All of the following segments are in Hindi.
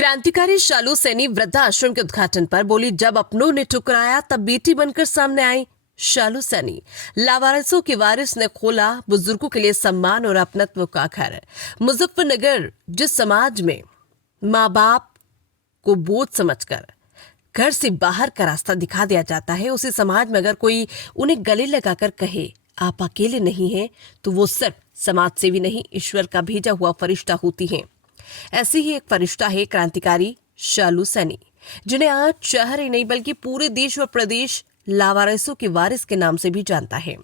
क्रांतिकारी शालू सैनी वृद्धाश्रम के उद्घाटन पर बोली, जब अपनों ने ठुकराया तब बेटी बनकर सामने आई शालू सैनी। लावारिसों की वारिस ने खोला बुजुर्गों के लिए सम्मान और अपनत्व का घर। मुजफ्फरनगर, जिस समाज में माँ बाप को बोझ समझकर घर से बाहर का रास्ता दिखा दिया जाता है, उसी समाज में अगर कोई उन्हें गले लगाकर कहे आप अकेले नहीं हैं, तो वो सिर्फ समाज सेवी नहीं, ईश्वर का भेजा हुआ फरिश्ता होती हैं। ऐसी ही एक फरिश्ता है क्रांतिकारी शालू सैनी, जिन्हें आज शहर ही नहीं बल्कि पूरे देश और प्रदेश लावारिसों के वारिस के नाम से भी जानता है।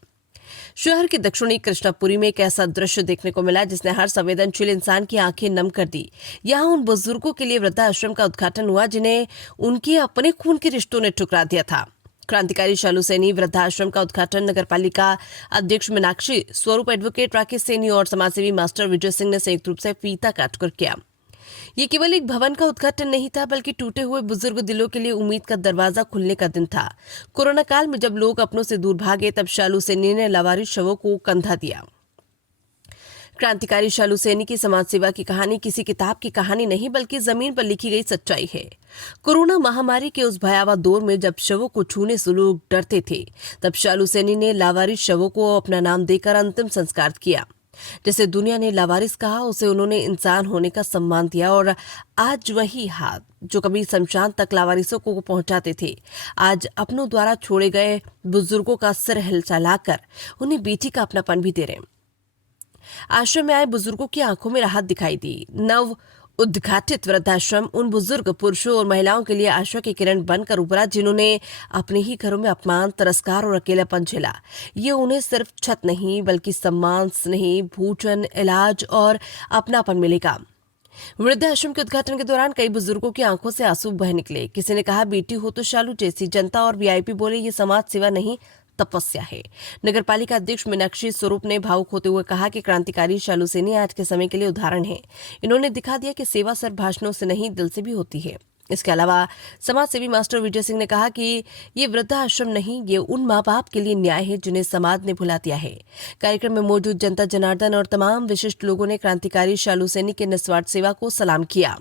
शहर के दक्षिणी कृष्णापुरी में एक ऐसा दृश्य देखने को मिला जिसने हर संवेदनशील इंसान की आंखें नम कर दी। यहाँ उन बुजुर्गों के लिए वृद्धाश्रम का उद्घाटन हुआ जिन्हें उनके अपने खून के रिश्तों ने ठुकरा दिया था। क्रांतिकारी शालू सैनी वृद्धाश्रम का उद्घाटन नगरपालिका अध्यक्ष मीनाक्षी स्वरूप, एडवोकेट राकेश सैनी और समाजसेवी मास्टर विजय सिंह ने संयुक्त रूप से फीता काटकर किया। ये केवल एक भवन का उद्घाटन नहीं था, बल्कि टूटे हुए बुजुर्ग दिलों के लिए उम्मीद का दरवाजा खुलने का दिन था। कोरोना काल में जब लोग अपनों से दूर भागे, तब शालू सैनी ने लावारिस शवों को कंधा दिया। क्रांतिकारी शालू सैनी की समाज सेवा की कहानी किसी किताब की कहानी नहीं, बल्कि जमीन पर लिखी गई सच्चाई है। कोरोना महामारी के उस भयावह दौर में जब शवों को छूने से लोग डरते थे, तब शालू सैनी ने लावारिस शवों को अपना नाम देकर अंतिम संस्कार किया। जैसे दुनिया ने लावारिस कहा, उसे उन्होंने इंसान होने का सम्मान दिया। और आज वही हाथ जो कभी शमशान तक लावारिसों को पहुंचाते थे, आज अपनों द्वारा छोड़े गए बुजुर्गों का सिर हिलचालाकर उन्हें बेटी का अपनापन भी दे रहे। आश्रम में आए बुजुर्गों की आंखों में राहत दिखाई दी। नव उद्घाटित वृद्धाश्रम उन बुजुर्ग पुरुषों और महिलाओं के लिए आशा की किरण बनकर उभरा, जिन्होंने अपने ही घरों में अपमान, तिरस्कार और अकेलापन झेला। ये उन्हें सिर्फ छत नहीं, बल्कि सम्मान, स्नेह, भोजन, इलाज और अपनापन मिलेगा। वृद्धाश्रम के उद्घाटन के दौरान कई बुजुर्गों की आंखों से आंसू बह निकले। किसी ने कहा, बेटी हो तो शालू जैसी। जनता और वीआईपी बोले, ये समाज सेवा नहीं, तपस्या है। नगरपालिका अध्यक्ष मीनाक्षी स्वरूप ने भावुक होते हुए कहा कि क्रांतिकारी शालू सैनी आज के समय के लिए उदाहरण है। इन्होंने दिखा दिया कि सेवा सिर्फ भाषणों से नहीं, दिल से भी होती है। इसके अलावा समाज सेवी मास्टर विजय सिंह ने कहा कि ये वृद्धाश्रम नहीं, ये उन माँ बाप के लिए न्याय है जिन्हें समाज ने भुला दिया है। कार्यक्रम में मौजूद जनता जनार्दन और तमाम विशिष्ट लोगों ने क्रांतिकारी शालू सैनी के निस्वार्थ सेवा को सलाम किया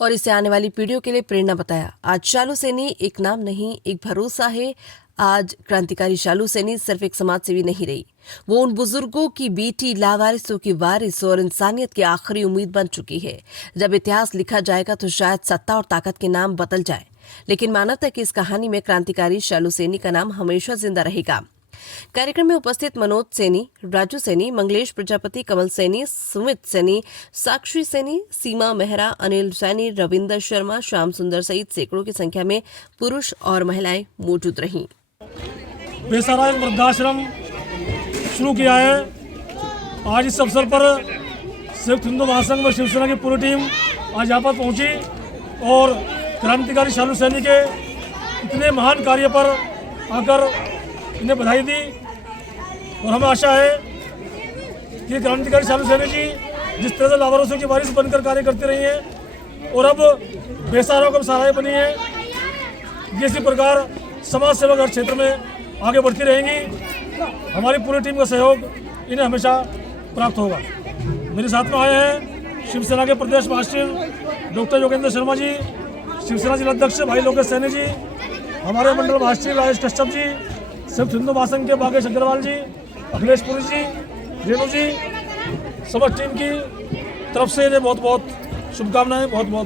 और इसे आने वाली पीढ़ियों के लिए प्रेरणा बताया। आज शालू सैनी एक नाम नहीं, एक भरोसा है। आज क्रांतिकारी शालू सैनी सिर्फ एक समाज सेवी नहीं रही, वो उन बुजुर्गों की बेटी, लावारिसों की वारिस और इंसानियत की आखिरी उम्मीद बन चुकी है। जब इतिहास लिखा जाएगा तो शायद सत्ता और ताकत के नाम बदल जाए, लेकिन मानवता की इस कहानी में क्रांतिकारी शालू सैनी का नाम हमेशा जिंदा रहेगा। कार्यक्रम में उपस्थित मनोज सैनी, राजू सैनी, मंगलेश प्रजापति, कमल सैनी, सुमित सैनी, साक्षी सैनी, सीमा मेहरा, अनिल सैनी, रविंदर शर्मा, श्याम सुंदर सहित सैकड़ों की संख्या में पुरुष और महिलाएं मौजूद रहीं। बेसहारा एक वृद्धाश्रम शुरू किया है। आज इस अवसर पर संयुक्त हिंदू महासंघ व शिवसेना की पूरी टीम आज यहाँ पर पहुँची और क्रांतिकारी शालू सैनी के इतने महान कार्य पर आकर इन्हें बधाई दी। और हमें आशा है कि क्रांतिकारी शालू सैनी जी जिस तरह से लावारिसों की वारिस बनकर कार्य करती रही हैं और अब बेसहाराओं का सहारा बनी है, इसी प्रकार समाज सेवा हर क्षेत्र में आगे बढ़ती रहेंगी। हमारी पूरी टीम का सहयोग इन्हें हमेशा प्राप्त होगा। मेरे साथ में आए हैं शिवसेना के प्रदेश महासचिव डॉक्टर योगेंद्र शर्मा जी, शिवसेना जिला अध्यक्ष भाई लोकेश सैनी जी, हमारे मंडल महासचिव राजेश कश्यप जी, संयुक्त हिंदू महासंघ के बागेश अग्रवाल जी, अखिलेश पुरी जी, रेणु जी, समस्त टीम की तरफ से इन्हें बहुत बहुत शुभकामनाएं। बहुत बहुत